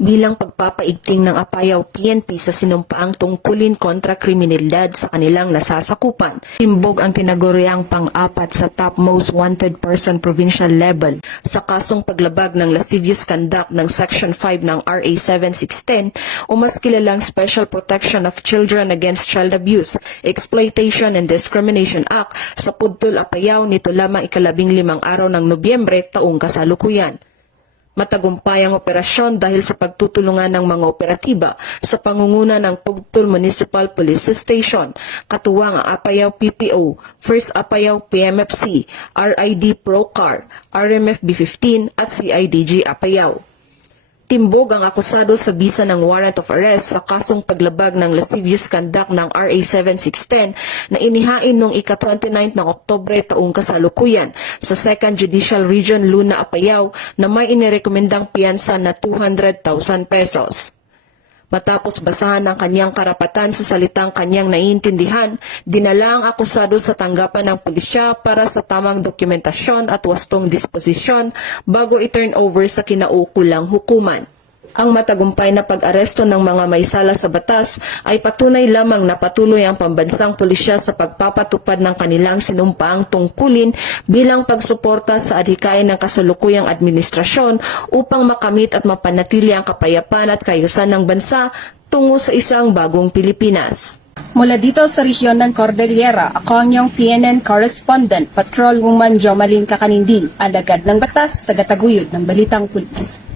bilang pagpapaigting ng Apayao PNP sa sinumpaang tungkulin kontra kriminalidad sa kanilang nasasakupan. Timbog ang tinaguriang pang-apat sa top most wanted person provincial level sa kasong paglabag ng lascivious conduct ng Section 5 ng RA 7610 o mas kilalang Special Protection of Children Against Child Abuse, Exploitation and Discrimination Act sa Pudtol, Apayao nito lamang 15 araw ng Nobyembre taong kasalukuyan. Matagumpay ang operasyon dahil sa pagtutulungan ng mga operatiba sa pangunguna ng Pudtol Municipal Police Station, katuwang ang Apayao PPO, First Apayao PMFC, RID Procar, RMF B15 at CIDG Apayao. Timbog ang akusado sa bisa ng warrant of arrest sa kasong paglabag ng lascivious conduct ng RA 7610 na inihain noong ika-29 ng Oktubre taong kasalukuyan sa 2nd Judicial Region Luna, Apayao na may inirekomendang piyansa na 200,000 pesos. Matapos basahan ang kanyang karapatan sa salitang kanyang naiintindihan, dinala ang akusado sa tanggapan ng pulisya para sa tamang dokumentasyon at wastong disposisyon bago i-turn over sa kinaukulang hukuman. Ang matagumpay na pag-aresto ng mga may sala sa batas ay patunay lamang na patuloy ang pambansang pulisya sa pagpapatupad ng kanilang sinumpaang tungkulin bilang pagsuporta sa adhikain ng kasalukuyang administrasyon upang makamit at mapanatili ang kapayapaan at kaayusan ng bansa tungo sa isang bagong Pilipinas. Mula dito sa rehiyon ng Cordillera, ako ang iyong PNN correspondent, Patrolwoman Jomalyn Kakaninding, alagad ng batas, tagataguyod ng Balitang Pulis.